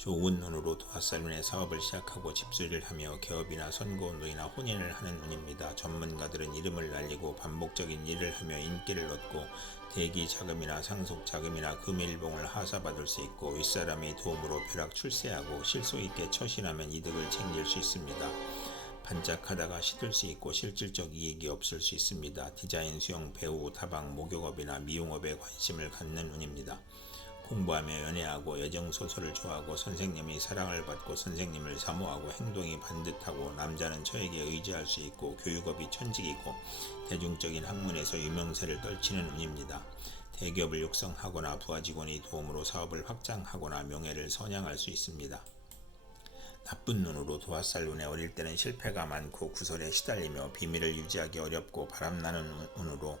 좋은 운으로 도화살운의 사업을 시작하고 집수리를 하며 개업이나 선고, 노이나 혼인을 하는 운입니다. 전문가들은 이름을 날리고 반복적인 일을 하며 인기를 얻고 대기 자금이나 상속 자금이나 금일봉을 하사받을 수 있고 윗사람의 도움으로 벼락 출세하고 실속 있게 처신하면 이득을 챙길 수 있습니다. 반짝하다가 시들 수 있고 실질적 이익이 없을 수 있습니다. 디자인, 수영, 배우, 다방, 목욕업이나 미용업에 관심을 갖는 운입니다. 공부하며 연애하고 여정소설을 좋아하고 선생님이 사랑을 받고 선생님을 사모하고 행동이 반듯하고 남자는 저에게 의지할 수 있고 교육업이 천직이고 대중적인 학문에서 유명세를 떨치는 운입니다. 대기업을 육성하거나 부하 직원이 도움으로 사업을 확장하거나 명예를 선양할 수 있습니다. 나쁜 눈으로 도화살 눈에 어릴 때는 실패가 많고 구설에 시달리며 비밀을 유지하기 어렵고 바람나는 운으로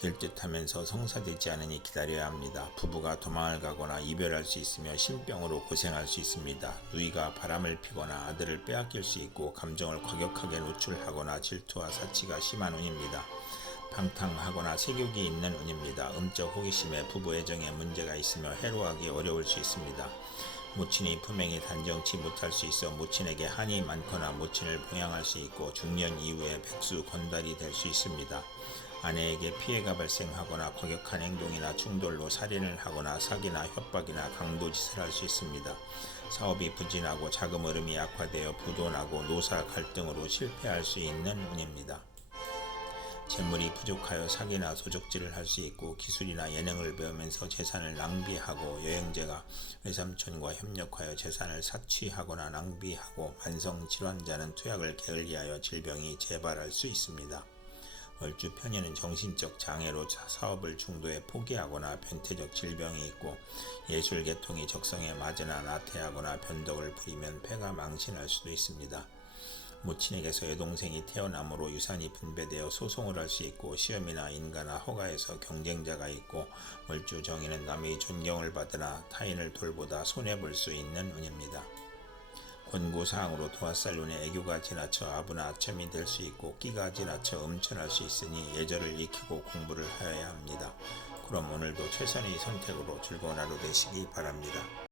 될 듯하면서 성사되지 않으니 기다려야 합니다. 부부가 도망을 가거나 이별할 수 있으며 신병으로 고생할 수 있습니다. 누이가 바람을 피거나 아들을 빼앗길 수 있고 감정을 과격하게 노출하거나 질투와 사치가 심한 운입니다. 방탕하거나 세욕이 있는 운입니다. 음적 호기심에 부부 애정에 문제가 있으며 해로하기 어려울 수 있습니다. 모친이 품행이 단정치 못할 수 있어 모친에게 한이 많거나 모친을 봉양할 수 있고 중년 이후에 백수 건달이 될 수 있습니다. 아내에게 피해가 발생하거나 과격한 행동이나 충돌로 살인을 하거나 사기나 협박이나 강도짓을 할 수 있습니다. 사업이 부진하고 자금 흐름이 악화되어 부도나고 노사 갈등으로 실패할 수 있는 운입니다. 재물이 부족하여 사기나 소적질을 할 수 있고 기술이나 예능을 배우면서 재산을 낭비하고 여행자가 외삼촌과 협력하여 재산을 사취하거나 낭비하고 만성 질환자는 투약을 게을리하여 질병이 재발할 수 있습니다. 월주 편인은 정신적 장애로 사업을 중도에 포기하거나 변태적 질병이 있고 예술 계통이 적성에 맞으나 나태하거나 변덕을 부리면 폐가 망신할 수도 있습니다. 모친에게서 여동생이 태어남으로 유산이 분배되어 소송을 할 수 있고 시험이나 인가나 허가에서 경쟁자가 있고 월주 정의는 남의 존경을 받으나 타인을 돌보다 손해볼 수 있는 운입니다. 권고사항으로 도화살 눈에 애교가 지나쳐 아부나 아첨이 될 수 있고 끼가 지나쳐 음천할 수 있으니 예절을 익히고 공부를 하여야 합니다. 그럼 오늘도 최선의 선택으로 즐거운 하루 되시기 바랍니다.